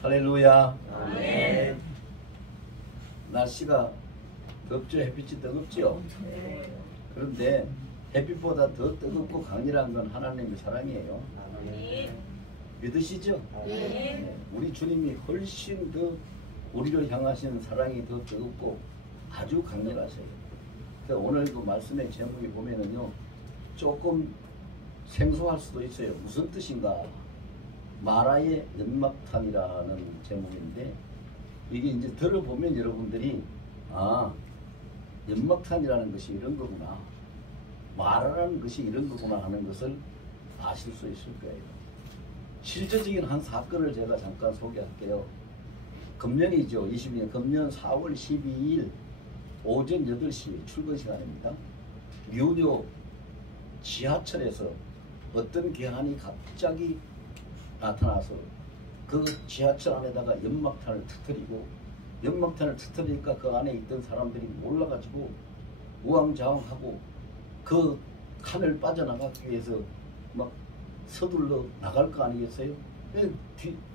할렐루야. 아멘. 날씨가 덥죠? 햇빛이 뜨겁죠? 네. 그런데 햇빛보다 더 뜨겁고 강렬한 건 하나님의 사랑이에요. 아멘. 믿으시죠? 네. 우리 주님이 훨씬 더 우리를 향하시는 사랑이 더 뜨겁고 아주 강렬하세요. 그래서 오늘 그 말씀의 제목이 보면은요, 조금 생소할 수도 있어요. 무슨 뜻인가? 마라의 연막탄이라는 제목인데, 이게 이제 들어보면 여러분들이 연막탄이라는 것이 이런 거구나, 마라라는 것이 이런 거구나 하는 것을 아실 수 있을 거예요. 실제적인 한 사건을 제가 잠깐 소개할게요. 금년이죠. 22년 금년 4월 12일 오전 8시 출근 시간입니다. 뉴욕 지하철에서 어떤 괴한이 갑자기 나타나서 그 지하철 안에다가 연막탄을 터뜨리고, 연막탄을 터뜨리니까 그 안에 있던 사람들이 몰라가지고 우왕좌왕하고 그 칸을 빠져나가기 위해서 막 서둘러 나갈 거 아니겠어요?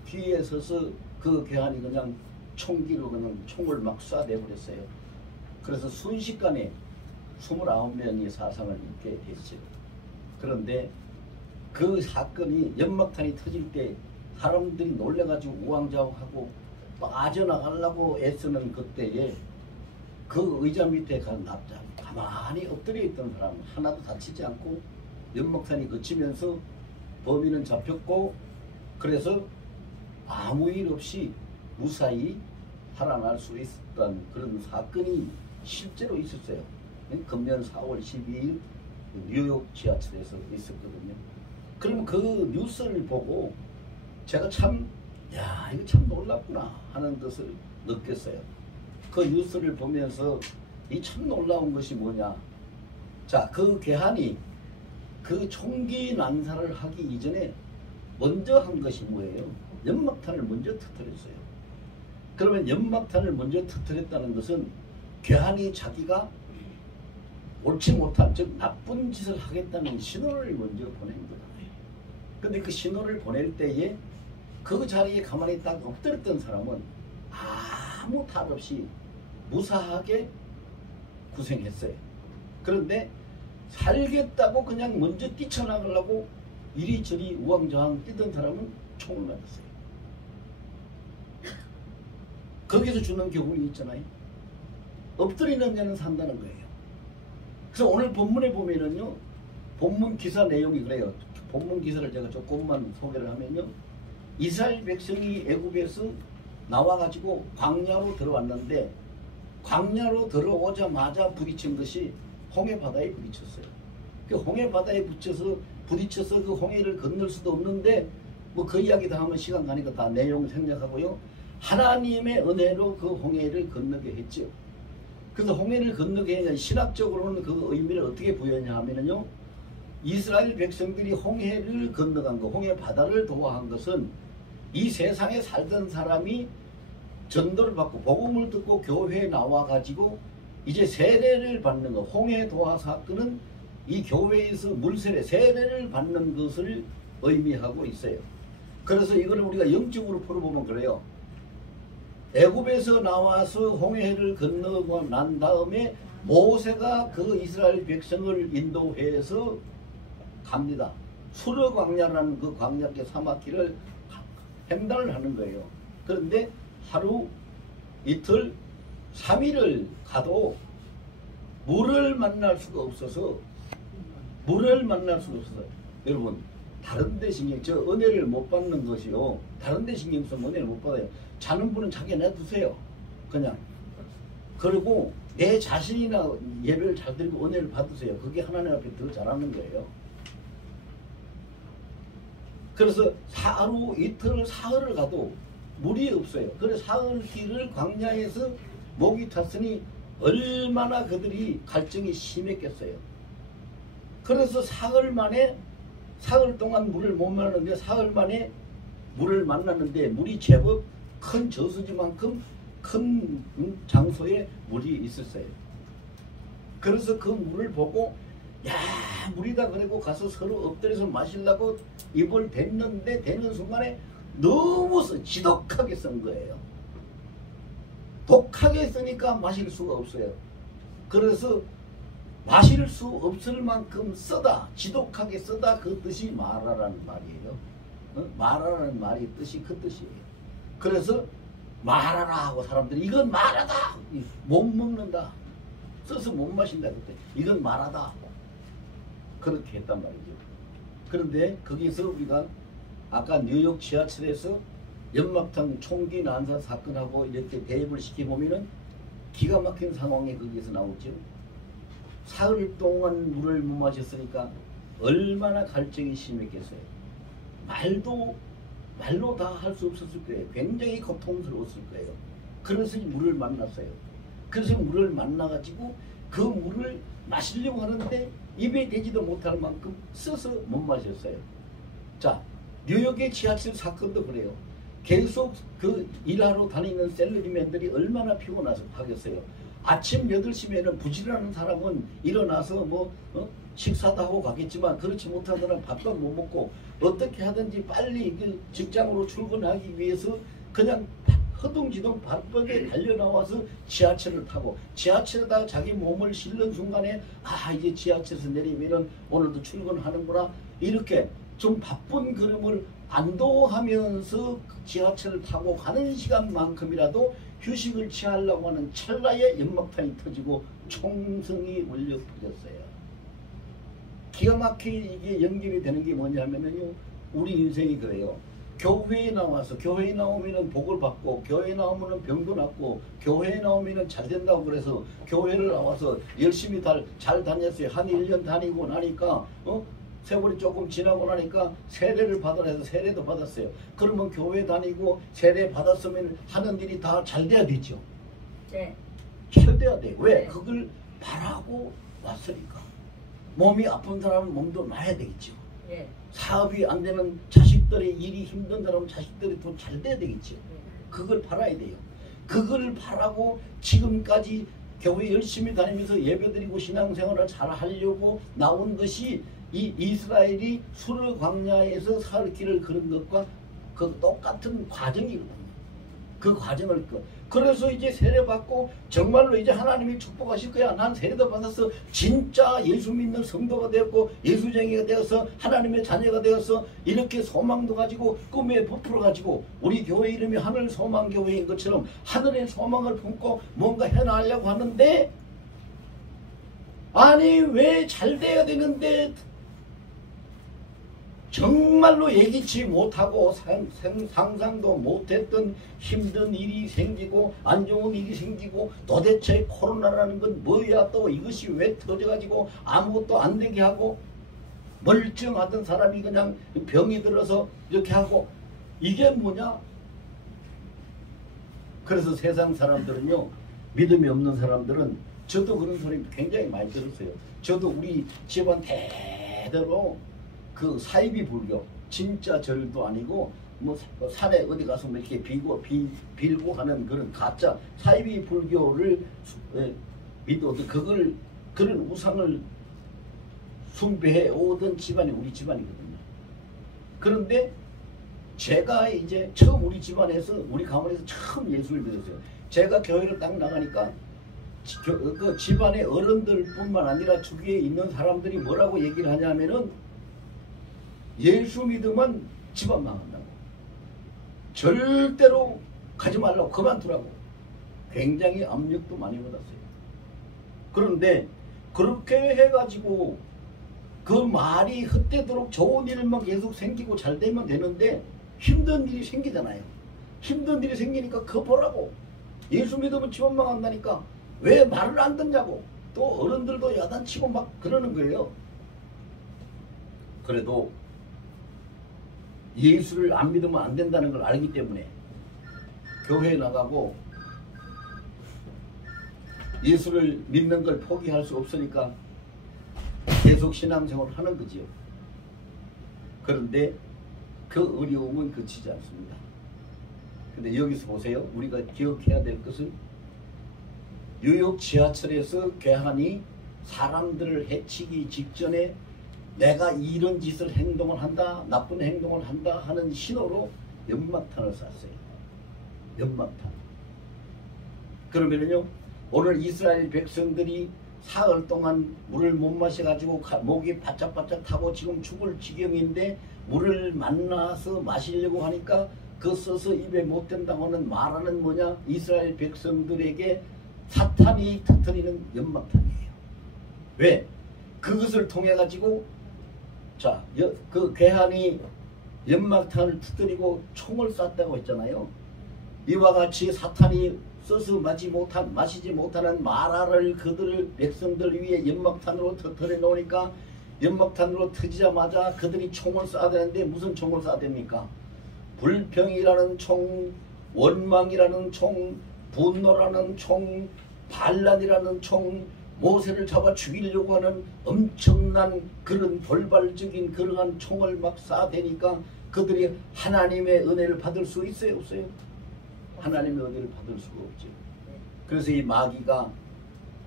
뒤에 서서 그 괴한이 그냥 총기로 그냥 총을 막 쏴대버렸어요. 그래서 순식간에 29명이 사상을 입게 됐죠. 그런데 그 사건이 연막탄이 터질 때 사람들이 놀래가지고 우왕좌왕하고 빠져나가려고 애쓰는 그때에 그 의자 밑에 가만히 엎드려 있던 사람 하나도 다치지 않고 연막탄이 그치면서 범인은 잡혔고, 그래서 아무 일 없이 무사히 살아날 수 있었던 그런 사건이 실제로 있었어요. 금년 4월 12일 뉴욕 지하철에서 있었거든요. 그러면 그 뉴스를 보고 제가 참, 이거 참 놀랍구나 하는 것을 느꼈어요. 그 뉴스를 보면서 이 참 놀라운 것이 뭐냐. 자, 그 괴한이 그 총기 난사를 하기 이전에 먼저 한 것이 뭐예요? 연막탄을 먼저 터뜨렸어요. 그러면 연막탄을 먼저 터뜨렸다는 것은 괴한이 자기가 옳지 못한, 즉 나쁜 짓을 하겠다는 신호를 먼저 보낸 거다. 근데 그 신호를 보낼 때에 그 자리에 가만히 딱 엎드렸던 사람은 아무 탈 없이 무사하게 구생했어요. 그런데 살겠다고 그냥 먼저 뛰쳐나가려고 이리저리 우왕좌왕 뛰던 사람은 총을 맞았어요. 거기서 주는 교훈이 있잖아요. 엎드리는 자는 산다는 거예요. 그래서 오늘 본문에 보면은요, 본문 기사 내용이 그래요. 본문 기사를 제가 조금만 소개를 하면요, 이스라엘 백성이 애굽에서 나와가지고 광야로 들어왔는데, 광야로 들어오자마자 부딪힌 것이 홍해 바다에 부딪혔어요. 그 홍해 바다에 부딪혀서 그 홍해를 건널 수도 없는데, 뭐 그 이야기 다 하면 시간 가니까 다 내용 생략하고요, 하나님의 은혜로 그 홍해를 건너게 했죠. 그래서 홍해를 건너게 했냐, 신학적으로는 그 의미를 어떻게 부여하냐 하면요, 이스라엘 백성들이 홍해를 건너간 거, 홍해 바다를 도하한 것은 이 세상에 살던 사람이 전도를 받고 복음을 듣고 교회에 나와가지고 이제 세례를 받는 것, 홍해 도하 사건은 이 교회에서 물세례, 세례를 받는 것을 의미하고 있어요. 그래서 이거를 우리가 영적으로 풀어보면 그래요. 애굽에서 나와서 홍해를 건너고 난 다음에 모세가 그 이스라엘 백성을 인도해서 갑니다. 수르 광야라는 그 광야길 사막길을 횡단을 하는 거예요. 그런데 하루, 이틀, 3일을 가도 물을 만날 수가 없어서, 여러분, 다른 데 저 은혜를 못 받는 것이요, 다른 데 신경 쓰면 은혜를 못 받아요. 자는 분은 자기 내두세요. 그냥. 그리고 내 자신이나 예배를 잘 드리고 은혜를 받으세요. 그게 하나님 앞에 더 잘하는 거예요. 그래서 하루, 이틀, 사흘을 가도 물이 없어요. 그래서 사흘 길을 광야에서 목이 탔으니 얼마나 그들이 갈증이 심했겠어요. 그래서 사흘 동안 물을 못 만났는데, 사흘 만에 물을 만났는데, 물이 제법 큰 저수지만큼 큰 장소에 물이 있었어요. 그래서 그 물을 보고, 물이다 그러고 가서 서로 엎드려서 마시려고 입을 댔는데, 대는 순간에 너무 지독하게 쓴 거예요. 독하게 쓰니까 마실 수가 없어요. 그래서 마실 수 없을 만큼 쓰다, 지독하게 쓰다, 그 뜻이 말하라는 말이에요. 말하라는 말이 뜻이 그 뜻이에요. 그래서 말하라 하고 사람들이 이건 말하다, 못 먹는다, 써서 못 마신다, 그때 이건 말하다, 그렇게 했단 말이죠. 그런데 거기서 우리가 아까 뉴욕 지하철에서 연막탄 총기 난사 사건하고 이렇게 대입을 시켜보면은 기가 막힌 상황이 거기에서 나오죠. 사흘 동안 물을 못 마셨으니까 얼마나 갈증이 심했겠어요. 말로 다 할 수 없었을 거예요. 굉장히 고통스러웠을 거예요. 그래서 물을 만났어요. 그래서 물을 만나가지고 그 물을 마시려고 하는데 입에 대지도 못할 만큼 써서 못 마셨어요. 자, 뉴욕의 지하철 사건도 그래요. 계속 그 일하러 다니는 셀러리맨들이 얼마나 피곤해서 하겠어요. 아침 8시면은 부지런한 사람은 일어나서 식사도 하고 가겠지만 그렇지 못한 사람은 밥도 못 먹고 어떻게 하든지 빨리 그 직장으로 출근하기 위해서 그냥 허둥지둥 바쁘게 달려나와서 지하철을 타고 지하철에다가 자기 몸을 실는 순간에 이제 지하철에서 내리면은 오늘도 출근하는구나, 이렇게 좀 바쁜 걸음을 안도하면서 지하철을 타고 가는 시간만큼이라도 휴식을 취하려고 하는 찰나에 연막탄이 터지고 총성이 울려 퍼졌어요. 기가 막히게 이게 연결이 되는 게 뭐냐면요, 우리 인생이 그래요. 교회에 나와서, 교회에 나오면은 복을 받고, 교회에 나오면은 병도 낫고, 교회에 나오면은 잘 된다고 그래서 교회를 나와서 열심히 잘 다녔어요. 한 1년 다니고 나니까 세월이 조금 지나고 나니까 세례를 받으라 해서 세례도 받았어요. 그러면 교회 다니고 세례 받았으면 하는 일이 다 잘 돼야 되죠. 네. 잘 돼야 돼. 왜? 네. 그걸 바라고 왔으니까. 몸이 아픈 사람은 몸도 나야 되겠죠. 네. 사업이 안 되는 자식들의 일이 힘든 사람은 자식들이 더 잘 돼야 되겠죠. 그걸 바라야 돼요. 그걸 바라고 지금까지 교회 열심히 다니면서 예배드리고 신앙생활을 잘 하려고 나온 것이 이 이스라엘이 수르 광야에서 사흘 길을 걸은 것과 그 똑같은 과정이거든요. 그 과정을 그래서 이제 세례 받고 정말로 이제 하나님이 축복하실 거야. 난 세례도 받아서 진짜 예수 믿는 성도가 되었고 예수쟁이가 되어서 하나님의 자녀가 되어서 이렇게 소망도 가지고 꿈에 부풀어 가지고 우리 교회 이름이 하늘 소망 교회인 것처럼 하늘의 소망을 품고 뭔가 해나가려고 하는데, 아니 왜 잘 돼야 되는데 정말로 예기치 못하고 상상도 못했던 힘든 일이 생기고 안 좋은 일이 생기고, 도대체 코로나라는 건 뭐야, 또 이것이 왜 터져가지고 아무것도 안 되게 하고, 멀쩡하던 사람이 그냥 병이 들어서 이렇게 하고, 이게 뭐냐? 그래서 세상 사람들은요, 믿음이 없는 사람들은, 저도 그런 소리 굉장히 많이 들었어요. 저도 우리 집안 대대로 그 사이비 불교, 진짜 절도 아니고 산에 어디 가서 이렇게 빌고 하는 그런 가짜 사이비 불교를 믿어도 그런 우상을 숭배해 오던 집안이 우리 집안이거든요. 그런데 제가 이제 처음 우리 집안에서, 우리 가문에서 처음 예수를 믿었어요. 제가 교회를 딱 나가니까 그 집안의 어른들뿐만 아니라 주위에 있는 사람들이 뭐라고 얘기를 하냐면은, 예수 믿으면 집안 망한다고, 절대로 가지 말라고, 그만두라고 굉장히 압력도 많이 받았어요. 그런데 그렇게 해가지고 그 말이 헛되도록 좋은 일만 계속 생기고 잘 되면 되는데 힘든 일이 생기잖아요. 힘든 일이 생기니까 그거 보라고, 예수 믿으면 집안 망한다니까 왜 말을 안 듣냐고 또 어른들도 야단치고 막 그러는 거예요. 그래도 예수를 안 믿으면 안 된다는 걸 알기 때문에 교회에 나가고 예수를 믿는 걸 포기할 수 없으니까 계속 신앙생활을 하는 거지요. 그런데 그 어려움은 그치지 않습니다. 근데 여기서 보세요. 우리가 기억해야 될 것은, 뉴욕 지하철에서 괴한이 사람들을 해치기 직전에 내가 이런 짓을 행동을 한다, 나쁜 행동을 한다 하는 신호로 연막탄을 쐈어요. 연막탄. 그러면은요, 오늘 이스라엘 백성들이 사흘 동안 물을 못 마셔가지고 목이 바짝바짝 타고 지금 죽을 지경인데 물을 만나서 마시려고 하니까 그 써서 입에 못 댄다고 하는 말하는 뭐냐? 이스라엘 백성들에게 사탄이 터뜨리는 연막탄이에요. 왜? 그것을 통해 가지고 자, 그 괴한이 연막탄을 터뜨리고 총을 쐈다고 했잖아요. 이와 같이 사탄이 써서 마시지 못하는 마라를 그들을 백성들 위에 연막탄으로 터뜨려 놓으니까 연막탄으로 터지자마자 그들이 총을 쏴야 되는데 무슨 총을 쏴야 됩니까? 불평이라는 총, 원망이라는 총, 분노라는 총, 반란이라는 총, 모세를 잡아 죽이려고 하는 엄청난 그런 돌발적인 그러한 총을 막 쏴대니까 그들이 하나님의 은혜를 받을 수 있어요, 없어요? 하나님의 은혜를 받을 수가 없죠. 그래서 이 마귀가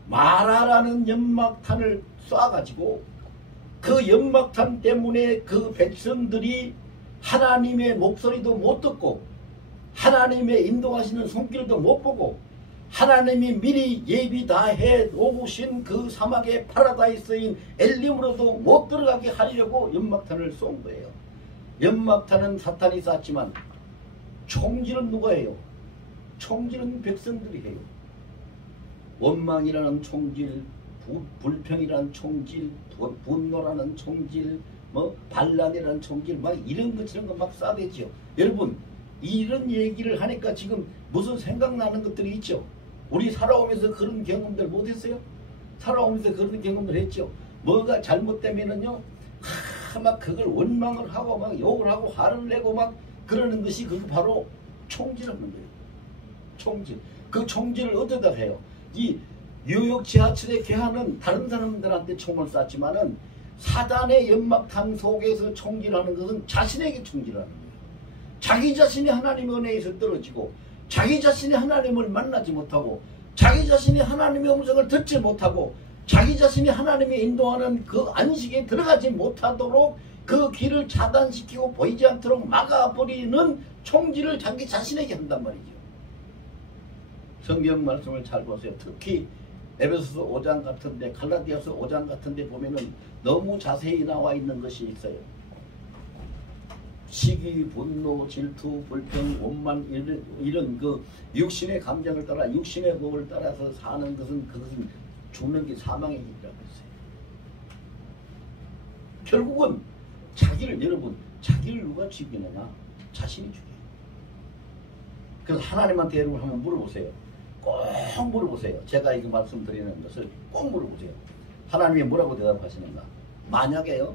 마라라는 연막탄을 쏴가지고 그 연막탄 때문에 그 백성들이 하나님의 목소리도 못 듣고 하나님의 인도하시는 손길도 못 보고 하나님이 미리 예비 다 해 놓으신 그 사막의 파라다이스인 엘림으로도 못 들어가게 하려고 연막탄을 쏜 거예요. 연막탄은 사탄이 쐈지만 총질은 누가 해요? 총질은 백성들이 해요. 원망이라는 총질, 불평이라는 총질, 분노라는 총질, 반란이라는 총질, 막 이런 것처럼 막 쏴대죠. 여러분, 이런 얘기를 하니까 지금 무슨 생각나는 것들이 있죠. 우리 살아오면서 그런 경험들 못했어요? 살아오면서 그런 경험들 했죠. 뭐가 잘못되면은요, 막 그걸 원망을 하고 막 욕을 하고 화를 내고 막 그러는 것이 그거 바로 총질하는 거예요. 총질. 그 총질을 어디다 해요? 이 뉴욕 지하철의 괴한은 다른 사람들한테 총을 쐈지만은 사단의 연막탄 속에서 총질하는 것은 자신에게 총질하는 거예요. 자기 자신이 하나님의 은혜에서 떨어지고 자기 자신이 하나님을 만나지 못하고 자기 자신이 하나님의 음성을 듣지 못하고 자기 자신이 하나님의 인도하는 그 안식에 들어가지 못하도록 그 길을 차단시키고 보이지 않도록 막아버리는 총질을 자기 자신에게 한단 말이죠. 성경 말씀을 잘 보세요. 특히 에베소서 5장 같은데 갈라디아서 5장 같은데 보면은 너무 자세히 나와 있는 것이 있어요. 시기, 분노, 질투, 불평, 원망 이런 그 육신의 감정을 따라 육신의 법을 따라서 사는 것은 그것은 죽는 게 사망의 길이라고 했어요. 결국은 여러분 자기를 누가 죽이느냐? 자신이 죽여요. 그래서 하나님한테 여러분 한번 물어보세요. 꼭 물어보세요. 제가 이거 말씀드리는 것을 꼭 물어보세요. 하나님이 뭐라고 대답하시는가? 만약에요.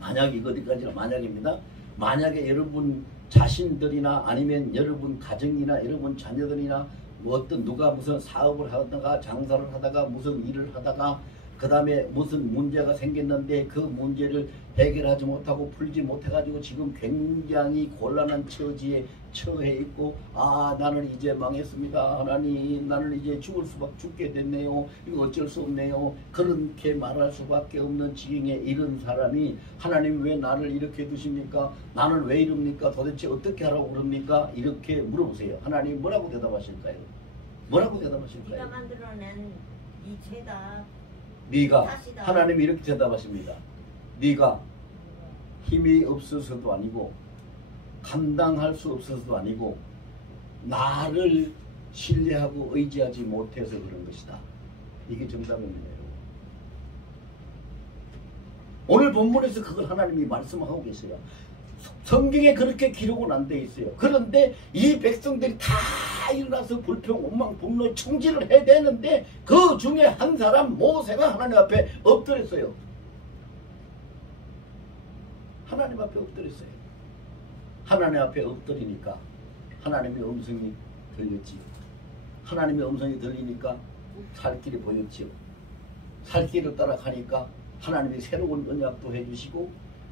만약이 어디까지나 만약입니다. 만약에 여러분 자신들이나 아니면 여러분 가정이나 여러분 자녀들이나 뭐 어떤 누가 무슨 사업을 하다가 장사를 하다가 무슨 일을 하다가 그 다음에 무슨 문제가 생겼는데 그 문제를 해결하지 못하고 풀지 못해가지고 지금 굉장히 곤란한 처지에 처해 있고 나는 이제 망했습니다. 하나님 나는 이제 죽게 됐네요. 이거 어쩔 수 없네요. 그렇게 말할 수밖에 없는 지경에 이런 사람이 하나님 왜 나를 이렇게 두십니까? 나는 왜 이럽니까? 도대체 어떻게 하라고 그럽니까? 이렇게 물어보세요. 하나님 뭐라고 대답하실까요? 뭐라고 대답하실까요? 네가 만들어낸 이 죄다 네가 탓이다. 하나님이 이렇게 대답하십니다. 네가 힘이 없어서도 아니고 감당할 수 없어서도 아니고 나를 신뢰하고 의지하지 못해서 그런 것이다. 이게 정답입니다. 오늘 본문에서 그걸 하나님이 말씀하고 계세요. 성경에 그렇게 기록은 안 돼 있어요. 그런데 이 백성들이 다 일어나서 불평, 원망, 분노, 총질을 해야 되는데 그 중에 한 사람 모세가 하나님 앞에 엎드렸어요. 하나님 앞에 엎드렸어요. 하나님 앞에 엎드리니까 하나님의 음성이 들렸지요. 하나님의 음성이 들리니까 살 길이 보였지요. 살 길을 따라가니까 하나님이 새로운 언약도 해주시고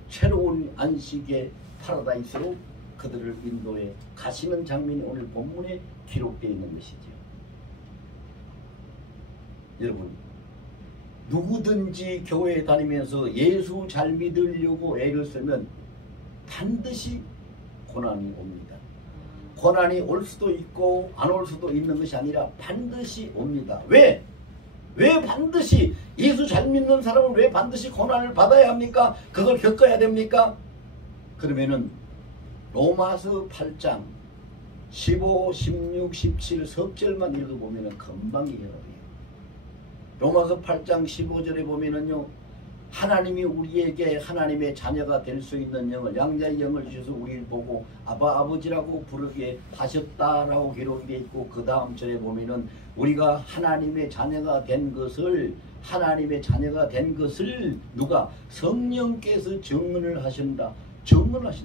새로운 안식의 파라다이스로 그들을 인도해 가시는 장면이 오늘 본문에 기록되어 있는 것이죠. 여러분, 누구든지 교회에 다니면서 예수 잘 믿으려고 애를 쓰면 반드시 고난이 옵니다. 고난이 올 수도 있고 안 올 수도 있는 것이 아니라 반드시 옵니다. 왜? 왜 반드시 예수 잘 믿는 사람은 왜 반드시 고난을 받아야 합니까? 그걸 겪어야 됩니까? 그러면은 로마서 8장 15, 16, 17 석절만 읽어보면 금방 이해가돼요. 로마서 8장 15절에 보면은요, 하나님이 우리에게 하나님의 자녀가 될 수 있는 영을, 양자의 영을 주셔서 우리를 보고 아버지라고 부르게 하셨다라고 기록이 되어 있고, 그 다음 절에 보면은 우리가 하나님의 자녀가 된 것을 누가? 성령께서 증언을 하신다.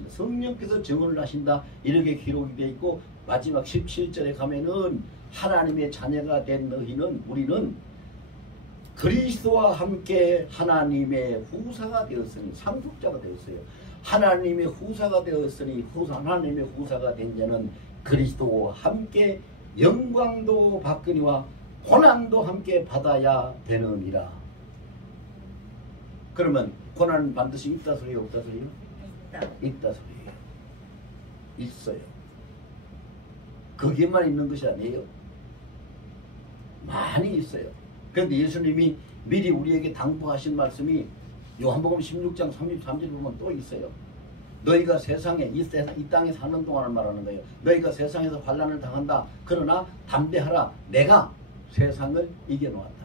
성령께서 증언을 하신다. 이렇게 기록이 되어 있고, 마지막 17절에 가면은 하나님의 자녀가 된 너희는, 우리는 그리스도와 함께 하나님의 후사가 되었으니, 상속자가 되었어요. 하나님의 후사가 되었으니, 하나님의 후사가 된 자는 그리스도와 함께 영광도 받거니와 고난도 함께 받아야 되느니라. 그러면 고난은 반드시 있다 소리요, 없다 소리요? 있다 소리예요. 있어요. 거기에만 있는 것이 아니에요. 많이 있어요. 그런데 예수님이 미리 우리에게 당부하신 말씀이 요한복음 16장 33절 보면 또 있어요. 너희가 세상에 이 땅에 사는 동안을 말하는 거예요. 너희가 세상에서 환난을 당한다. 그러나 담대하라. 내가 세상을 이겨놓았다.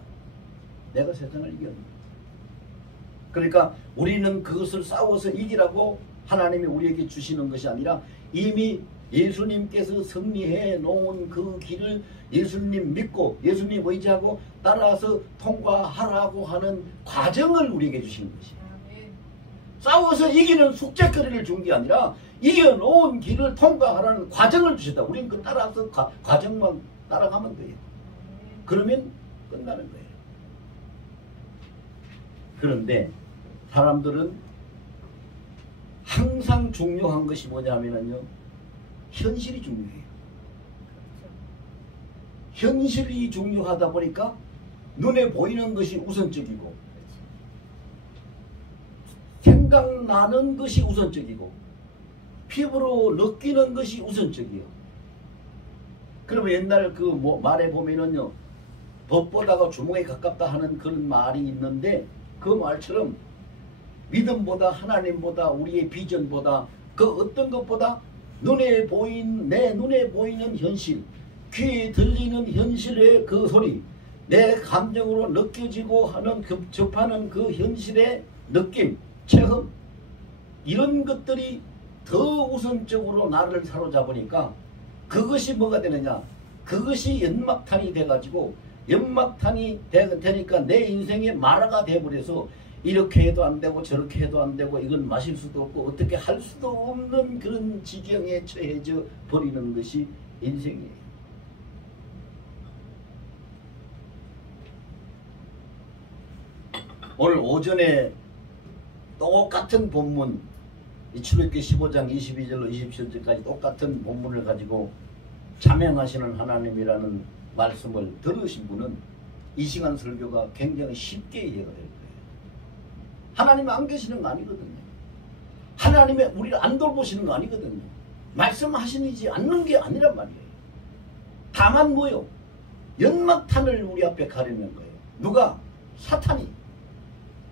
내가 세상을 이겨놓았다. 그러니까 우리는 그것을 싸워서 이기라고 하나님이 우리에게 주시는 것이 아니라 이미 예수님께서 승리해 놓은 그 길을 예수님 믿고 예수님 의지하고 따라서 통과하라고 하는 과정을 우리에게 주시는 것이에요. 싸워서 이기는 숙제거리를 준 게 아니라 이겨놓은 길을 통과하라는 과정을 주셨다. 우리는 그 따라서 과정만 따라가면 돼요. 그러면 끝나는 거예요. 그런데 사람들은 항상 중요한 것이 뭐냐면요, 현실이 중요해요. 현실이 중요하다 보니까 눈에 보이는 것이 우선적이고 생각나는 것이 우선적이고 피부로 느끼는 것이 우선적이요. 그러면 옛날 그 말에 보면은요, 법보다가 주먹에 가깝다 하는 그런 말이 있는데, 그 말처럼 믿음보다 하나님보다 우리의 비전보다 그 어떤 것보다 내 눈에 보이는 현실, 귀에 들리는 현실의 그 소리, 내 감정으로 느껴지고 하는 접하는 그 현실의 느낌, 체험, 이런 것들이 더 우선적으로 나를 사로잡으니까 그것이 뭐가 되느냐, 그것이 연막탄이 돼가지고 연막탄이 되니까 내 인생의 마라가 돼버려서 이렇게 해도 안 되고 저렇게 해도 안 되고 이건 마실 수도 없고 어떻게 할 수도 없는 그런 지경에 처해져 버리는 것이 인생이에요. 오늘 오전에 똑같은 본문, 출애굽기 15장 22절로 27절까지 똑같은 본문을 가지고 참여하시는 하나님이라는 말씀을 들으신 분은 이 시간 설교가 굉장히 쉽게 이해가 될 거예요. 하나님이 안 계시는 거 아니거든요. 하나님이 우리를 안 돌보시는 거 아니거든요. 말씀하시지 않는 게 아니란 말이에요. 다만 뭐요? 연막탄을 우리 앞에 가리는 거예요. 누가? 사탄이.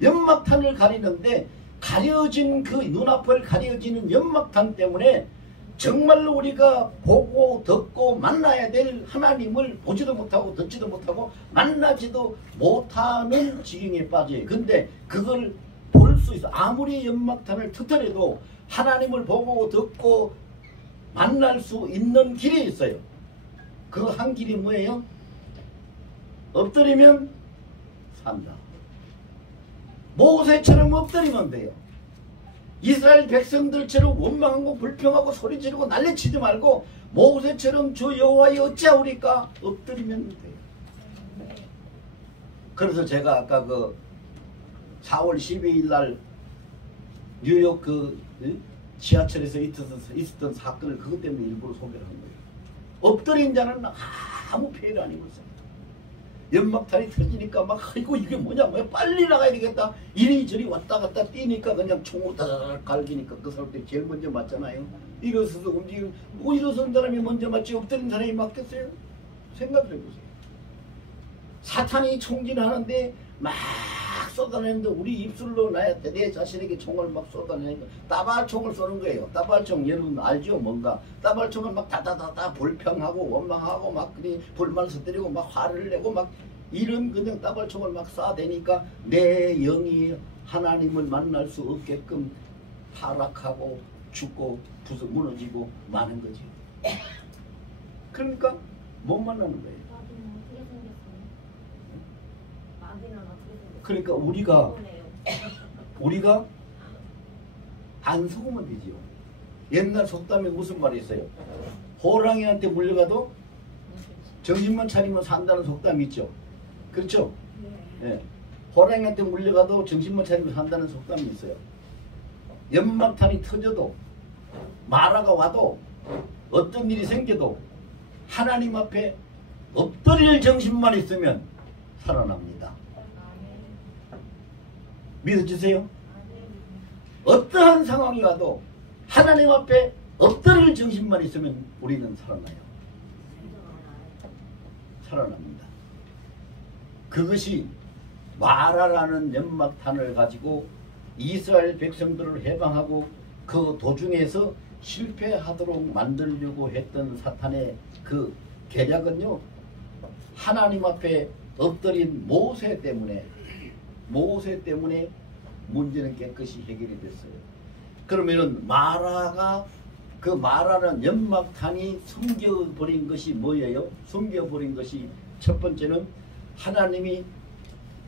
연막탄을 가리는데 가려진 그 눈앞을 가려지는 연막탄 때문에 정말로 우리가 보고 듣고 만나야 될 하나님을 보지도 못하고 듣지도 못하고 만나지도 못하는 지경에 빠져요. 근데 그걸 볼 수 있어. 아무리 연막탄을 터뜨려도 하나님을 보고 듣고 만날 수 있는 길이 있어요. 그 한 길이 뭐예요? 엎드리면 산다. 모세처럼 엎드리면 돼요. 이스라엘 백성들처럼 원망하고 불평하고 소리 지르고 난리치지 말고 모세처럼 주 여호와여 어찌하오리까 엎드리면 돼요. 그래서 제가 아까 그 4월 12일 날 뉴욕 그 지하철에서 있었던 사건을 그것 때문에 일부러 소개를 한 거예요. 엎드린 자는 아무 피해를 안 입었어요. 연막탄이 터지니까 막 아이고 이게 뭐냐 뭐 빨리 나가야 되겠다 이리저리 왔다 갔다 뛰니까 그냥 총으로 다다닥 갈기니까 그 사람들이 제일 먼저 맞잖아요. 일어서서 움직이고 뭐 일어선 사람이 먼저 맞지 엎드린 사람이 맞겠어요? 생각을 해보세요. 사탄이 총질하는데 막 쏟아내는데 우리 입술로 내 자신에게 총을 막 쏟아내니까 따발총을 쏘는 거예요. 따발총 여러분 알죠? 뭔가 따발총을 막 다다다다 불평하고 원망하고 막 그리 불만을 터뜨리고 막 화를 내고 막 이런 그냥 따발총을 막 쏴대니까 내 영이 하나님을 만날 수 없게끔 타락하고 죽고 부서 무너지고 마는 거죠. 그러니까 못 만나는 거예요. 그러니까 우리가 안 속으면 되지요. 옛날 속담에 무슨 말이 있어요? 호랑이한테 물려가도 정신만 차리면 산다는 속담이 있죠. 그렇죠? 예. 호랑이한테 물려가도 정신만 차리면 산다는 속담이 있어요. 연막탄이 터져도 마라가 와도 어떤 일이 생겨도 하나님 앞에 엎드릴 정신만 있으면 살아납니다. 믿어주세요. 어떠한 상황이 와도 하나님 앞에 엎드릴 정신만 있으면 우리는 살아나요. 살아납니다. 그것이 마라라는 연막탄을 가지고 이스라엘 백성들을 해방하고 그 도중에서 실패하도록 만들려고 했던 사탄의 그 계략은요, 하나님 앞에 엎드린 모세 때문에 문제는 깨끗이 해결이 됐어요. 그러면은 그 마라는 연막탄이 숨겨버린 것이 뭐예요? 숨겨버린 것이 첫 번째는 하나님이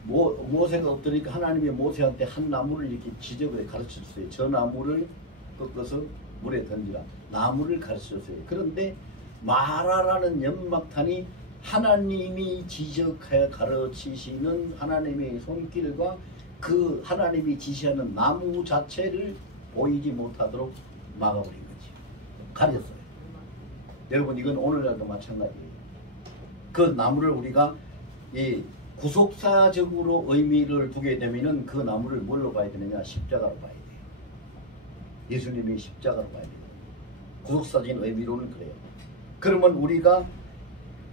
모세가 엎드리니까 하나님이 모세한테 한 나무를 이렇게 지적을 가르쳤어요. 저 나무를 꺾어서 물에 던지라. 나무를 가르쳤어요. 그런데 마라라는 연막탄이 하나님이 지적하여 가르치시는 하나님의 손길과 그 하나님이 지시하는 나무 자체를 보이지 못하도록 막아버린 거지. 가렸어요. 여러분 이건 오늘날도 마찬가지예요. 그 나무를 우리가 이 구속사적으로 의미를 두게 되면은 그 나무를 뭘로 봐야 되느냐? 십자가로 봐야 돼요. 예수님이 십자가로 봐야 돼요. 구속사적인 의미로는 그래요. 그러면 우리가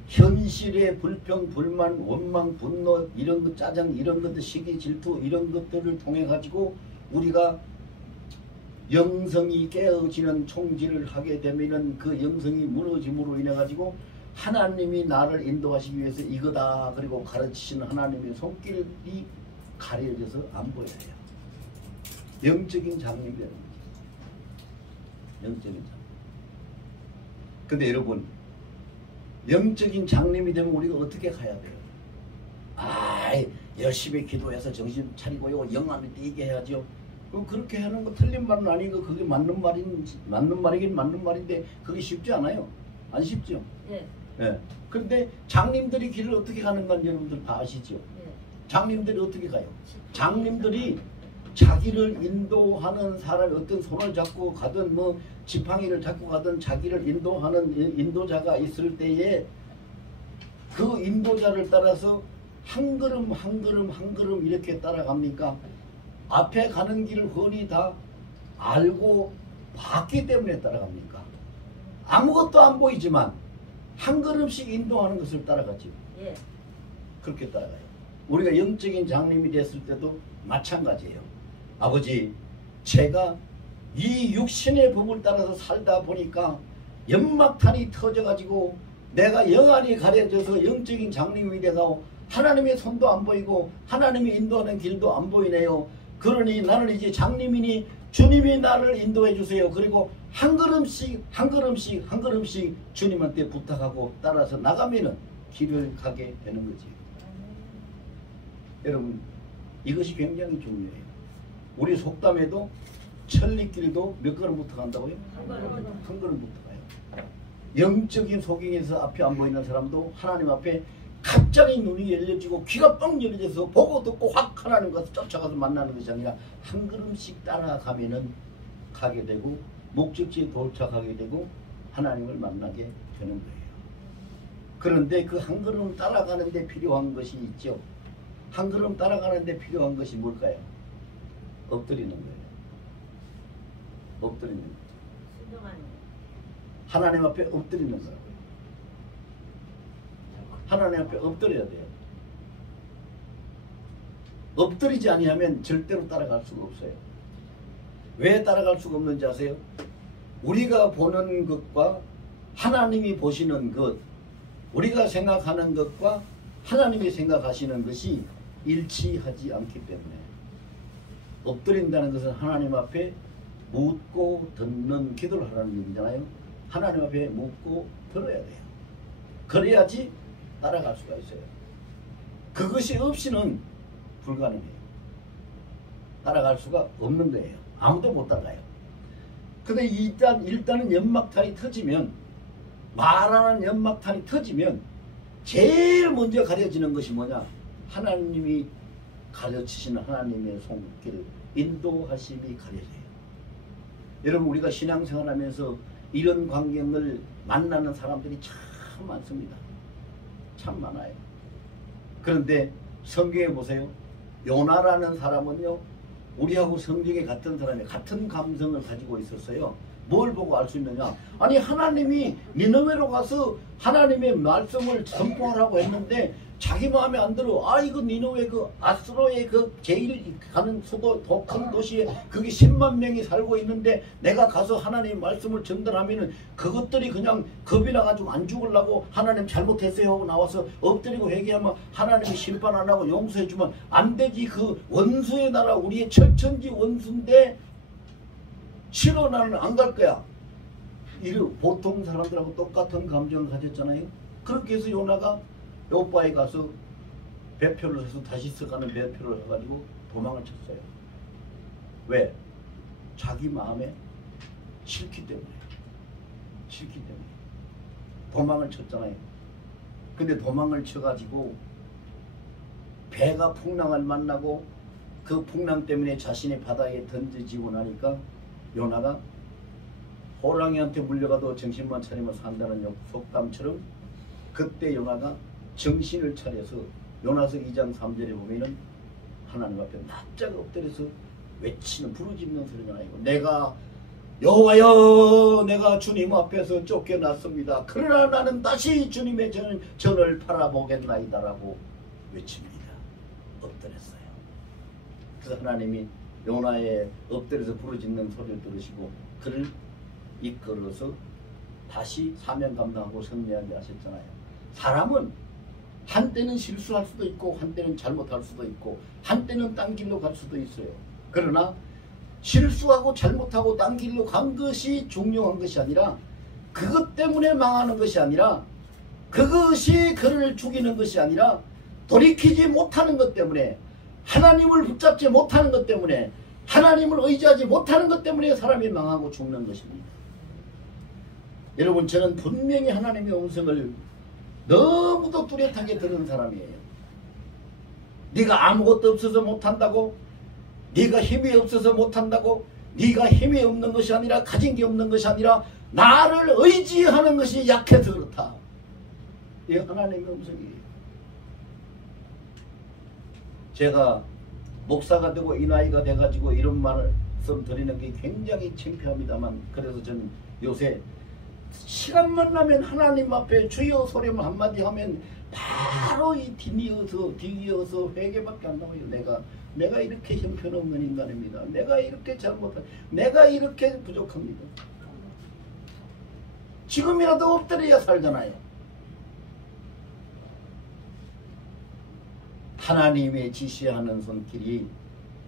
현실의 불평, 불만, 원망, 분노, 이런 것, 짜증, 이런 것들, 시기, 질투, 이런 것들을 통해 가지고 우리가 영성이 깨어지는 총질을 하게 되면은 그 영성이 무너짐으로 인해 가지고 하나님이 나를 인도하시기 위해서 이거다 그리고 가르치시는 하나님의 손길이 가려져서 안 보여요. 영적인 장님이 되는 거죠. 영적인 장님. 근데 여러분 영적인 장님이 되면 우리가 어떻게 가야 돼요? 열심히 기도해서 정신 차리고요. 영 안에 띄게 해야죠. 그렇게 하는 거 틀린 말은 아니고 그게 맞는 말이긴 맞는 말인데 그게 쉽지 않아요. 안 쉽죠? 네. 예. 그런데 장님들이 길을 어떻게 가는 건 여러분들 다 아시죠? 네. 장님들이 어떻게 가요? 장님들이 자기를 인도하는 사람이 어떤 손을 잡고 가든 뭐 지팡이를 잡고 가든 자기를 인도하는 인도자가 있을 때에 그 인도자를 따라서 한 걸음 한 걸음 한 걸음 이렇게 따라갑니까? 앞에 가는 길을 훤히 다 알고 봤기 때문에 따라갑니까? 아무것도 안 보이지만 한 걸음씩 인도하는 것을 따라가죠. 예. 그렇게 따라가요. 우리가 영적인 장님이 됐을 때도 마찬가지예요. 아버지, 제가 이 육신의 법을 따라서 살다 보니까 연막탄이 터져가지고 내가 영안이 가려져서 영적인 장님이 돼서 하나님의 손도 안 보이고 하나님이 인도하는 길도 안 보이네요. 그러니 나는 이제 장님이니 주님이 나를 인도해 주세요. 그리고 한 걸음씩 한 걸음씩 한 걸음씩 주님한테 부탁하고 따라서 나가면은 길을 가게 되는 거지. 여러분 이것이 굉장히 중요해요. 우리 속담에도 천리길도 몇 걸음부터 간다고요? 한 걸음부터 가요. 영적인 소경에서 앞에 안 보이는 사람도 하나님 앞에 갑자기 눈이 열려지고 귀가 뻥 열려져서 보고 듣고 확 하나님 가서 쫓아가서 만나는 것이 아니라 한 걸음씩 따라가면은 가게 되고 목적지에 도착하게 되고 하나님을 만나게 되는 거예요. 그런데 그 한 걸음 따라가는 데 필요한 것이 있죠. 한 걸음 따라가는 데 필요한 것이 뭘까요? 엎드리는 거예요. 엎드리는 거예요. 순종하는 거. 하나님 앞에 엎드리는 거예요. 하나님 앞에 엎드려야 돼요. 엎드리지 아니하면 절대로 따라갈 수가 없어요. 왜 따라갈 수가 없는지 아세요? 우리가 보는 것과 하나님이 보시는 것, 우리가 생각하는 것과 하나님이 생각하시는 것이 일치하지 않기 때문에 엎드린다는 것은 하나님 앞에 묻고 듣는 기도를 하라는 얘기잖아요. 하나님 앞에 묻고 들어야 돼요. 그래야지 따라갈 수가 있어요. 그것이 없이는 불가능해요. 따라갈 수가 없는 거예요. 아무도 못 따라가요. 근데 일단은 연막탄이 터지면, 말하는 연막탄이 터지면 제일 먼저 가려지는 것이 뭐냐? 하나님이 가르치시는 하나님의 손길, 인도하심이 가려져요. 여러분, 우리가 신앙생활하면서 이런 광경을 만나는 사람들이 참 많습니다. 참 많아요. 그런데 성경에 보세요. 요나라는 사람은요, 우리하고 성경에 같은 사람이 같은 감성을 가지고 있었어요. 뭘 보고 알 수 있느냐? 아니, 하나님이 니느웨로 가서 하나님의 말씀을 선포하라고 했는데 자기 마음에 안 들어. 아, 이거 니느웨 그 아스로의 그 제일 가는 수도 더 큰 도시에 그게 10만 명이 살고 있는데 내가 가서 하나님 말씀을 전달하면은 그것들이 그냥 겁이 나가지고 안 죽으려고 하나님 잘못했어요 하고 나와서 엎드리고 회개하면 하나님이 심판 안 하고 용서해주면 안 되지. 그 원수의 나라, 우리의 철천지 원수인데 싫어, 나는 안 갈 거야. 보통 사람들하고 똑같은 감정을 가졌잖아요. 그렇게 해서 요나가 요바에 가서 배표를 해서 다시 써가는 배표를 해가지고 도망을 쳤어요. 왜? 자기 마음에 싫기 때문에. 싫기 때문에. 도망을 쳤잖아요. 근데 도망을 쳐가지고 배가 풍랑을 만나고 그 풍랑 때문에 자신의 바다에 던져지고 나니까 요나가 호랑이한테 물려가도 정신만 차리면 산다는 속담처럼 그때 요나가 정신을 차려서 요나서 2장 3절에 보면은 하나님 앞에 납작 엎드려서 외치는 부르짖는 소리잖아요. 내가 여호와여, 내가 주님 앞에서 쫓겨났습니다. 그러나 나는 다시 주님의 전을 바라보겠나이다라고 외칩니다. 엎드렸어요. 그래서 하나님이 요나의 엎드려서 부르짖는 소리를 들으시고 그를 이끌어서 다시 사명 감당하고 승리하게 하셨잖아요. 사람은 한때는 실수할 수도 있고 한때는 잘못할 수도 있고 한때는 딴 길로 갈 수도 있어요. 그러나 실수하고 잘못하고 딴 길로 간 것이 중요한 것이 아니라 그것 때문에 망하는 것이 아니라 그것이 그를 죽이는 것이 아니라 돌이키지 못하는 것 때문에 하나님을 붙잡지 못하는 것 때문에 하나님을 의지하지 못하는 것 때문에 사람이 망하고 죽는 것입니다. 여러분, 저는 분명히 하나님의 음성을 너무도 뚜렷하게 들은 사람이에요. 네가 아무것도 없어서 못한다고, 네가 힘이 없어서 못한다고, 네가 힘이 없는 것이 아니라 가진 게 없는 것이 아니라 나를 의지하는 것이 약해서 그렇다. 이게 하나님의 음성이에요. 제가 목사가 되고 이 나이가 돼가지고 이런 말씀 드리는 게 굉장히 창피합니다만, 그래서 저는 요새 시간만 나면 하나님 앞에 주여 소리만 한마디 하면 바로 이 뒤이어서 회개밖에 안 나와요. 내가 이렇게 형편없는 인간입니다. 내가 이렇게 내가 이렇게 부족합니다. 지금이라도 엎드려야 살잖아요. 하나님의 지시하는 손길이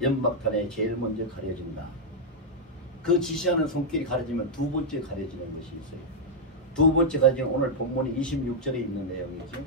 연막탄에 제일 먼저 가려진다. 그 지시하는 손길이 가려지면 두 번째 가려지는 것이 있어요. 두 번째 가려지는 오늘 본문이 26절에 있는 내용이죠.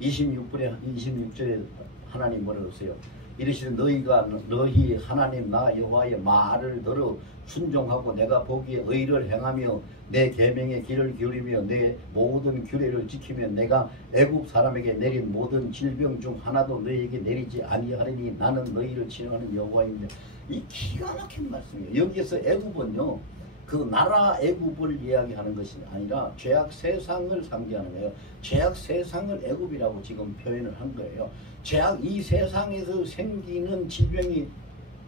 26절에 하나님 뭐라고 했어요? 이르시되 너희 하나님 나 여호와의 말을 들어 순종하고 내가 보기에 의를 행하며 내 계명의 길을 기울이며 내 모든 규례를 지키며 내가 애국 사람에게 내린 모든 질병 중 하나도 너희에게 내리지 아니하리니 나는 너희를 치료하는 여호와입니다. 이 기가 막힌 말씀이에요. 여기에서 애국은요, 그 나라 애굽을 이야기하는 것이 아니라 죄악 세상을 상기하는 거예요. 죄악 세상을 애굽이라고 지금 표현을 한 거예요. 죄악 이 세상에서 생기는 질병이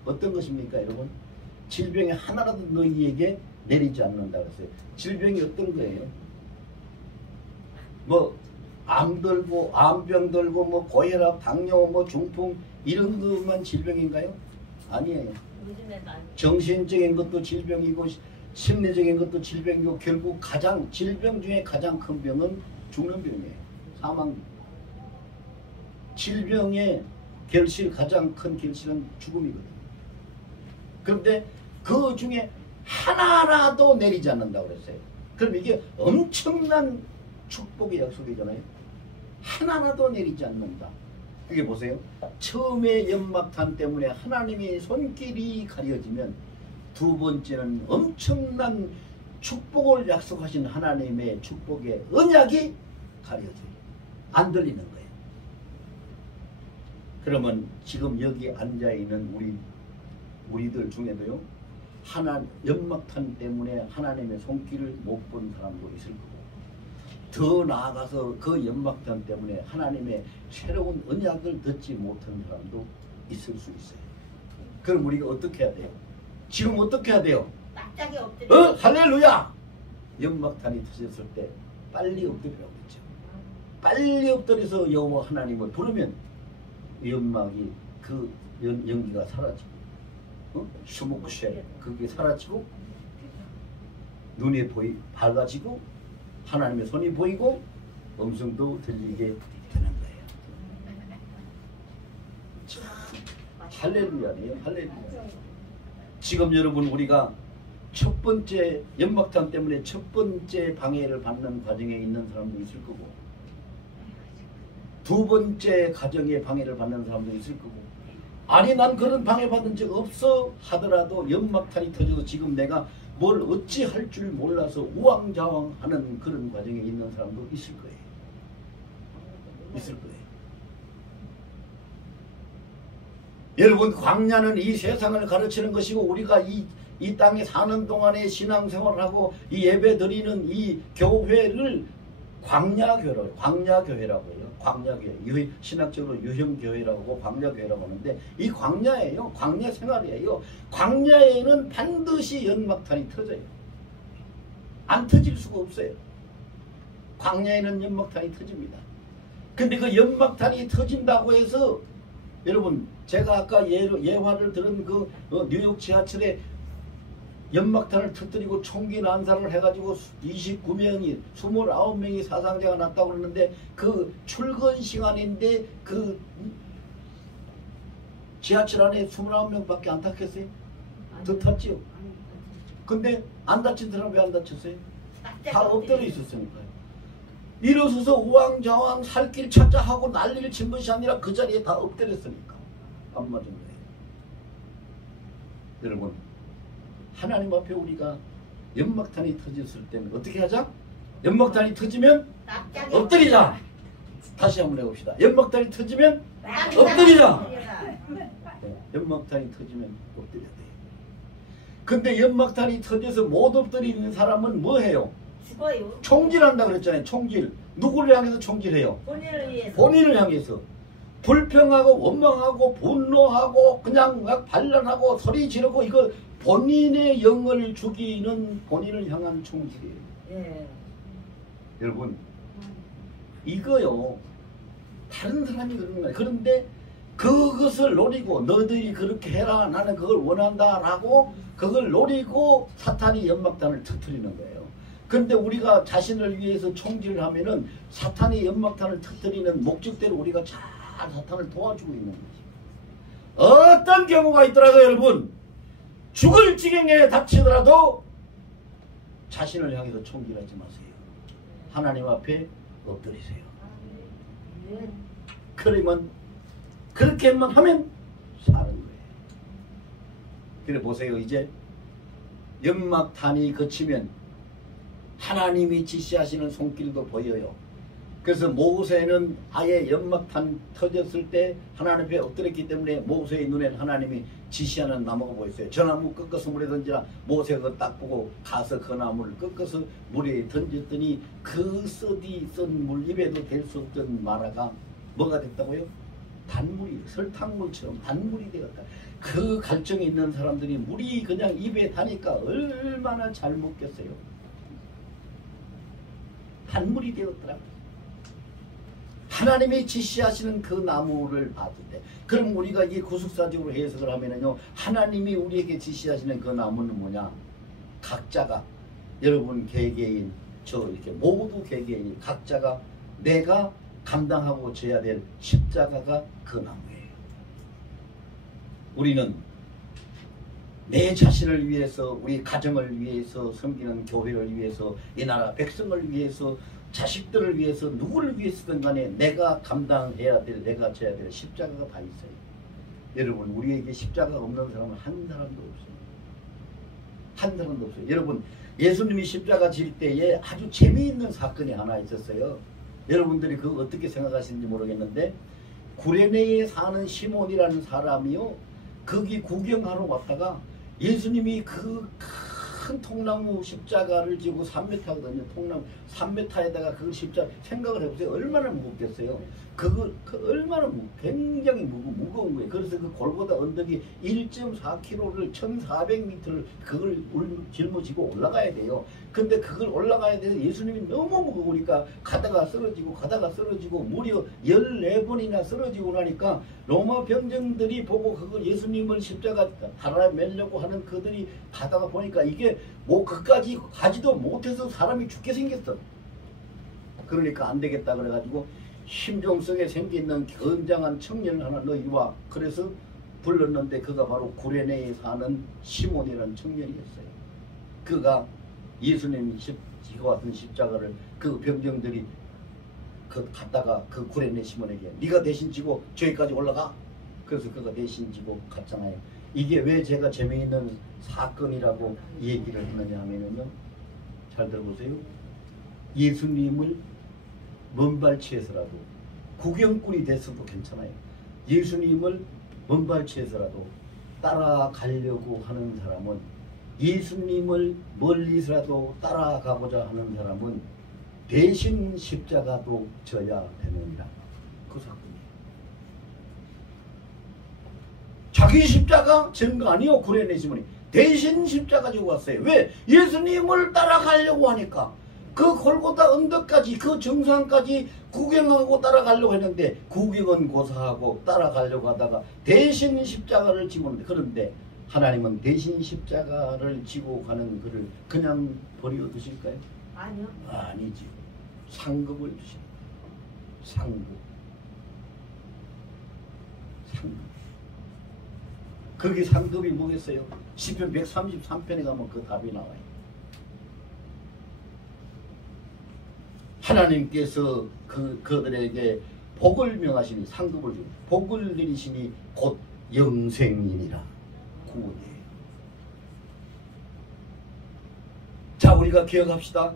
어떤 것입니까, 여러분? 질병이 하나라도 너희에게 내리지 않는다 그랬어요. 질병이 어떤 거예요? 뭐 암 들고 암병 들고 뭐 고혈압, 당뇨, 뭐 중풍 이런 것만 질병인가요? 아니에요. 정신적인 것도 질병이고 심리적인 것도 질병이고 결국 가장 질병 중에 가장 큰 병은 죽는 병이에요. 사망. 질병의 결실 가장 큰 결실은 죽음이거든요. 그런데 그 중에 하나라도 내리지 않는다고 그랬어요. 그럼 이게 엄청난 축복의 약속이잖아요. 하나라도 내리지 않는다. 그게 보세요. 처음에 연막탄 때문에 하나님의 손길이 가려지면 두 번째는 엄청난 축복을 약속하신 하나님의 축복의 언약이 가려져요. 안 들리는 거예요. 그러면 지금 여기 앉아있는 우리들 중에도요. 연막탄 때문에 하나님의 손길을 못 본 사람도 있을 거고 더 나아가서 그 연막탄 때문에 하나님의 새로운 언약을 듣지 못한 사람도 있을 수 있어요. 그럼 우리가 어떻게 해야 돼요? 지금 어떻게 해야 돼요? 납작이 엎드려. 할렐루야! 연막탄이 터졌을 때 빨리 엎드리라고 했죠. 빨리 엎드려서 여호와 하나님을 부르면 연막이 그 연기가 사라지고 수목쉐 그게 사라지고 눈에 밝아지고 하나님의 손이 보이고 음성도 들리게 되는 거예요. 참, 할렐루야네요. 할렐루야. 지금 여러분 우리가 첫 번째 연막탄 때문에 첫 번째 방해를 받는 과정에 있는 사람도 있을 거고 두 번째 가정에 방해를 받는 사람도 있을 거고 아니 난 그런 방해받은 적 없어 하더라도 연막탄이 터져서 지금 내가 뭘 어찌 할 줄 몰라서 우왕좌왕하는 그런 과정에 있는 사람도 있을 거예요. 있을 거예요. 여러분 광야는 이 세상을 가르치는 것이고 우리가 이 땅에 사는 동안에 신앙생활을 하고 이 예배 드리는 이 교회를 광야교회라고 해요. 광야교회. 신학적으로 유형교회라고 하고 광야교회라고 하는데 이 광야예요. 광야 생활이에요. 광야에는 반드시 연막탄이 터져요. 안 터질 수가 없어요. 광야에는 연막탄이 터집니다. 근데 그 연막탄이 터진다고 해서 여러분 제가 아까 예화를 들은 그 뉴욕 지하철에 연막탄을 터뜨리고 총기 난사를 해가지고 29명이 29명이 사상자가 났다고 그러는데 그 출근 시간인데 그 지하철 안에 29명밖에 안 탔겠어요? 더 탔지요? 근데 안 다친 사람 왜 안 다쳤어요? 다 엎드려 있었으니까요. 일어서서 우왕좌왕 살길 찾자 하고 난리를 친 것이 아니라 그 자리에 다 엎드렸으니까 안 맞은 거예요. 여러분 하나님 앞에 우리가 연막탄이 터졌을 때는 어떻게 하자? 연막탄이 터지면 엎드리자. 다시 한번 해봅시다. 연막탄이 터지면 엎드리자. 네, 연막탄이 터지면 엎드려야 돼요. 근데 연막탄이 터져서 못 엎드리는 사람은 뭐 해요? 죽어요. 총질한다 그랬잖아요. 총질. 누구를 향해서 총질해요? 본인을 위해서. 본인을 향해서. 불평하고 원망하고 분노하고 그냥 막 반란하고 소리 지르고 이거 본인의 영을 죽이는 본인을 향한 총질이에요. 예. 여러분 이거요 다른 사람이 그러는 거예요. 그런데 그것을 노리고 너희들이 그렇게 해라 나는 그걸 원한다 라고 그걸 노리고 사탄이 연막탄을 터뜨리는 거예요. 그런데 우리가 자신을 위해서 총질을 하면은 사탄이 연막탄을 터뜨리는 목적대로 우리가 잘 사탄을 도와주고 있는 거죠. 어떤 경우가 있더라도 여러분 죽을 지경에 닥치더라도 자신을 향해서 총질하지 마세요. 하나님 앞에 엎드리세요. 그러면 그렇게만 하면 사는 거예요. 그래 보세요. 이제 연막탄이 거치면 하나님이 지시하시는 손길도 보여요. 그래서 모세는 아예 연막탄 터졌을 때 하나님 앞에 엎드렸기 때문에 모세의 눈에는 하나님이 지시하는 나무가 보였어요. 저 나무 꺾어서 물에 던지라. 모세가 그걸 딱 보고 가서 그 나무를 꺾어서 물에 던졌더니 그 썩이 썬 물 입에도 될 수 없던 마라가 뭐가 됐다고요? 단물이, 설탕물처럼 단물이 되었다. 그 갈증이 있는 사람들이 물이 그냥 입에 다니까 얼마나 잘 먹겠어요. 단물이 되었더라고요. 하나님이 지시하시는 그 나무를 봤을 때, 그럼 우리가 이 구속사적으로 해석을 하면은요, 하나님이 우리에게 지시하시는 그 나무는 뭐냐? 각자가, 여러분 개개인, 저 이렇게 모두 개개인, 각자가 내가 감당하고 져야 될 십자가가 그 나무예요. 우리는 내 자신을 위해서, 우리 가정을 위해서, 섬기는 교회를 위해서, 이 나라 백성을 위해서, 자식들을 위해서, 누구를 위해서든 간에 내가 감당해야 될, 내가 져야 될 십자가가 다 있어요. 여러분, 우리에게 십자가가 없는 사람은 한 사람도 없어요. 한 사람도 없어요. 여러분, 예수님이 십자가 질 때에 아주 재미있는 사건이 하나 있었어요. 여러분들이 그거 어떻게 생각하시는지 모르겠는데, 구레네에 사는 시몬이라는 사람이요, 거기 구경하러 왔다가 예수님이 그 큰 통나무 십자가를 지고 3m거든요. 통나무 3m에다가 그 십자가 생각을 해보세요. 얼마나 무겁겠어요. 그거 얼마나 굉장히 무거운 거예요. 그래서 그 골고다 언덕이 1.4km를 1,400m를 그걸 짊어지고 올라가야 돼요. 근데 그걸 올라가야 돼서 예수님이 너무 무거우니까 가다가 쓰러지고 무려 14번이나 쓰러지고 나니까 로마 병정들이 보고 그걸 예수님을 십자가 달아매려고 하는 그들이 가다가 보니까 이게 뭐 그까지 가지도 못해서 사람이 죽게 생겼어. 그러니까 안 되겠다 그래가지고 심종성에 생기는 건장한 청년을 하나 너 이리 와. 그래서 불렀는데 그가 바로 구레네에 사는 시몬이라는 청년이었어요. 그가 예수님이 지고 왔던 십자가를 그 병정들이 갔다가 그 구레네 시몬에게 네가 대신 지고 저기까지 올라가. 그래서 그가 대신 지고 갔잖아요. 이게 왜 제가 재미있는 사건이라고 얘기를 했느냐 하면요, 잘 들어보세요. 예수님을 먼발치에서라도 구경꾼이 됐어도 괜찮아요. 예수님을 먼발치에서라도 따라가려고 하는 사람은, 예수님을 멀리서라도 따라가고자 하는 사람은 대신 십자가도 져야 되느니라. 그 사건이에요. 자기 십자가 진 거 아니요. 구레네 시몬이 대신 십자가 지고 왔어요. 왜? 예수님을 따라가려고 하니까. 그 골고다 언덕까지, 그 정상까지 구경하고 따라가려고 했는데, 구경은 고사하고 따라가려고 하다가 대신 십자가를 지고 오는데, 그런데 하나님은 대신 십자가를 지고 가는 그를 그냥 버려 두실까요? 아니요. 아니지. 상급을 주십니다. 상급. 거기 상급이 뭐겠어요? 시편 133편에 가면 그 답이 나와요. 하나님께서 그들에게 복을 명하시니, 상급을 주니, 복을 내리시니 곧 영생이니라. 구원이에요. 자, 우리가 기억합시다.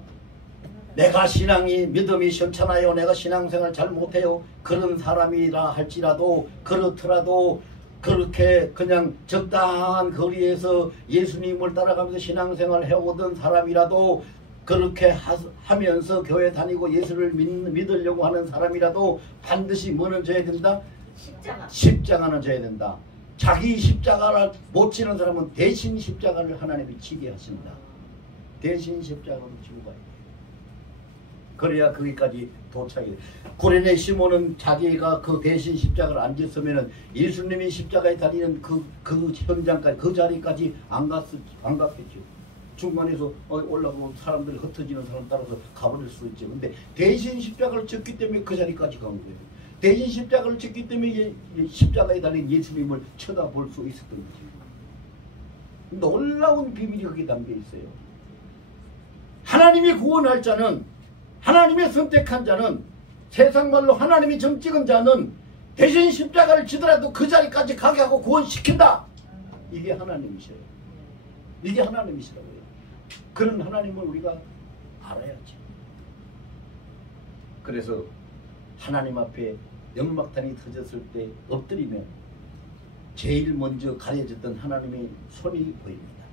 내가 신앙이, 믿음이 현찮아요, 내가 신앙생활 잘 못해요, 그런 사람이라 할지라도, 그렇더라도 그렇게 그냥 적당한 거리에서 예수님을 따라가면서 신앙생활 해오던 사람이라도, 그렇게 하면서 교회 다니고 예수를 믿으려고 하는 사람이라도 반드시 뭐는 져야 된다? 십자가는 져야 된다. 자기 십자가를 못 지는 사람은 대신 십자가를 하나님이 지게 하신다. 대신 십자가를 지고 가야 돼. 그래야 거기까지 도착이 돼. 구레네 시몬은 자기가 그 대신 십자가를 안 졌으면은 예수님이 십자가에 달리는 그 현장까지, 그 자리까지 안 갔겠죠. 중간에서 올라가고 사람들 흩어지는 사람 따라서 가버릴 수 있죠. 근데 대신 십자가를 졌기 때문에 그 자리까지 간 거예요. 대신 십자가를 졌기 때문에 십자가에 달린 예수님을 쳐다볼 수 있었던 거죠. 놀라운 비밀이 거기에 담겨 있어요. 하나님이 구원할 자는, 하나님의 선택한 자는, 세상 말로 하나님이 정찍은 자는 대신 십자가를 지더라도 그 자리까지 가게 하고 구원시킨다. 이게 하나님이셔요. 이게 하나님이시라고요. 그런 하나님을 우리가 알아야지. 그래서 하나님 앞에 연막탄이 터졌을 때 엎드리면 제일 먼저 가려졌던 하나님의 손이 보입니다.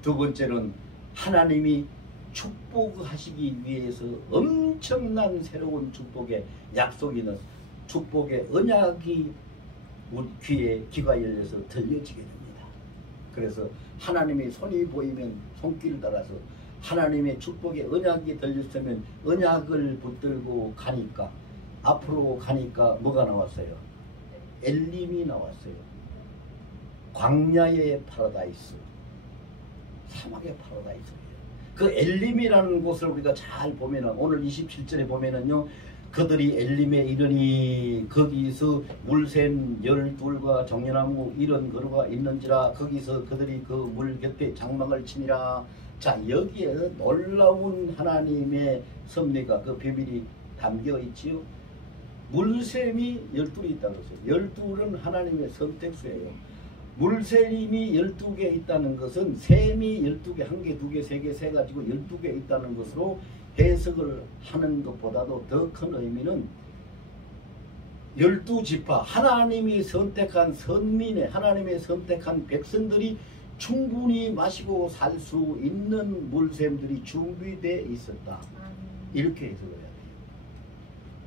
두 번째는 하나님이 축복하시기 위해서 엄청난 새로운 축복의 약속이 있는 축복의 언약이 우리 귀에 귀가 열려서 들려지게 됩니다. 그래서 하나님의 손이 보이면 손길을 따라서 하나님의 축복의 언약이 들렸으면 언약을 붙들고 가니까 앞으로 가니까 뭐가 나왔어요? 엘림이 나왔어요. 광야의 파라다이스, 사막의 파라다이스예요. 그 엘림이라는 곳을 우리가 잘 보면은 오늘 27절에 보면은요, 그들이 엘림에 이르니 거기서 물샘 12과 정려나무 이런 거루가 있는지라 거기서 그들이 그 물 곁에 장막을 치니라. 자, 여기에 놀라운 하나님의 섭리가 그 비밀이 담겨 있지요. 물샘이 12이 있다고 했어요. 12는 하나님의 선택수예요. 물샘이 12개 있다는 것은 샘이 12개, 1개, 2개, 3개, 세 가지고 12개 있다는 것으로 해석을 하는 것보다도 더 큰 의미는 12지파, 하나님이 선택한 선민의, 하나님의 선택한 백성들이 충분히 마시고 살 수 있는 물샘들이 준비되어 있었다. 이렇게 해석을 해야 돼요.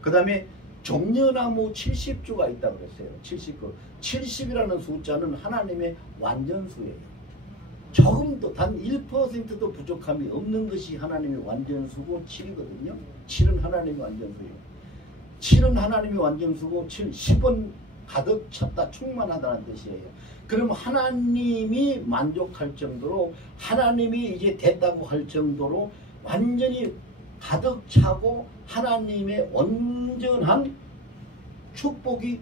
그 다음에 종려나무 70주가 있다고 그랬어요. 70그. 70이라는 숫자는 하나님의 완전수예요. 조금도 단 1%도 부족함이 없는 것이 하나님의 완전수고 7이거든요. 7은 하나님의 완전수예요. 7은 하나님의 완전수고 10은 가득 찼다, 충만하다는 뜻이에요. 그럼 하나님이 만족할 정도로, 하나님이 이제 됐다고 할 정도로 완전히 가득 차고 하나님의 온전한 축복이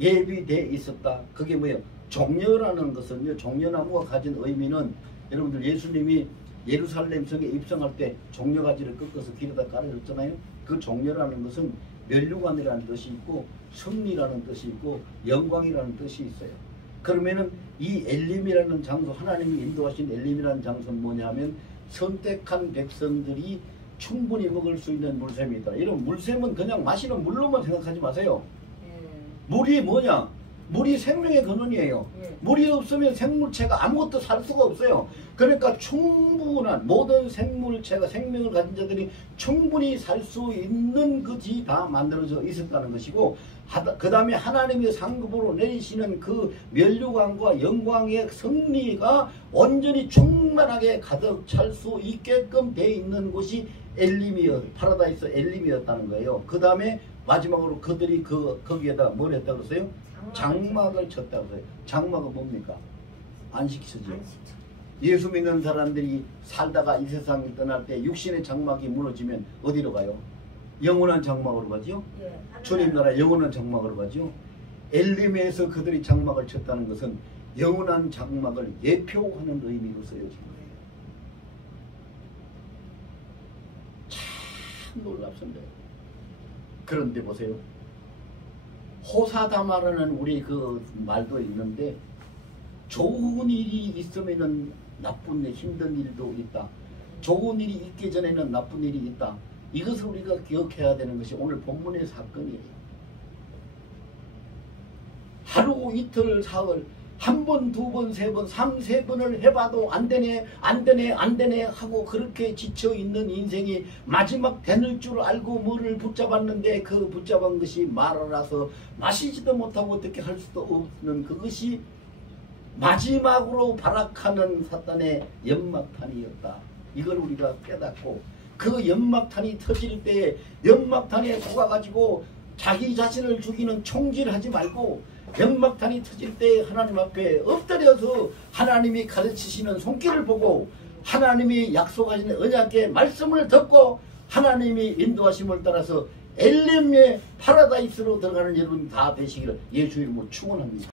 예비되어 있었다. 그게 뭐예요? 종려라는 것은요, 종려나무가 가진 의미는, 여러분들 예수님이 예루살렘 성에 입성할 때 종려가지를 꺾어서 길에다 깔아줬잖아요. 그 종려라는 것은 면류관이라는 뜻이 있고 승리라는 뜻이 있고 영광이라는 뜻이 있어요. 그러면은 이 엘림이라는 장소, 하나님이 인도하신 엘림이라는 장소는 뭐냐면 선택한 백성들이 충분히 먹을 수 있는 물샘이 있다. 이런 물샘은 그냥 마시는 물로만 생각하지 마세요. 물이 뭐냐? 물이 생명의 근원이에요. 물이 없으면 생물체가 아무것도 살 수가 없어요. 그러니까 충분한 모든 생물체가, 생명을 가진 자들이 충분히 살 수 있는 것이 다 만들어져 있었다는 것이고, 그 다음에 하나님의 상급으로 내리시는 그 면류관과 영광의 승리가 온전히 충만하게 가득 찰 수 있게끔 되어 있는 곳이 파라다이스 엘림이었다는 거예요. 그 다음에 마지막으로 그들이 거기에다 뭘 했다고 했어요? 장막을 쳤다고 해요. 장막은 뭡니까? 안식처죠. 예수 믿는 사람들이 살다가 이 세상을 떠날 때 육신의 장막이 무너지면 어디로 가요? 영원한 장막으로 가죠. 주님 나라 영원한 장막으로 가죠. 엘림에서 그들이 장막을 쳤다는 것은 영원한 장막을 예표하는 의미로 쓰여진 거예요. 참 놀랍습니다. 그런데 보세요. 호사다마라는 우리 그 말도 있는데, 좋은 일이 있으면은 나쁜 일, 힘든 일도 있다. 좋은 일이 있기 전에는 나쁜 일이 있다. 이것을 우리가 기억해야 되는 것이 오늘 본문의 사건이에요. 하루, 이틀, 사흘, 한 번, 두 번, 세 번, 3~4번을 해봐도 안 되네 하고 그렇게 지쳐있는 인생이 마지막 되는 줄 알고 뭐를 붙잡았는데 그 붙잡은 것이 마라라서 마시지도 못하고 어떻게 할 수도 없는 그것이 마지막으로 발악하는 사탄의 연막탄이었다. 이걸 우리가 깨닫고, 그 연막탄이 터질 때 연막탄에 속아가지고 자기 자신을 죽이는 총질하지 말고, 연막탄이 터질 때 하나님 앞에 엎드려서 하나님이 가르치시는 손길을 보고 하나님이 약속하신 언약의 말씀을 듣고 하나님이 인도하심을 따라서 엘림의 파라다이스로 들어가는 여러분 다 되시기를 예수 이름으로 축원합니다.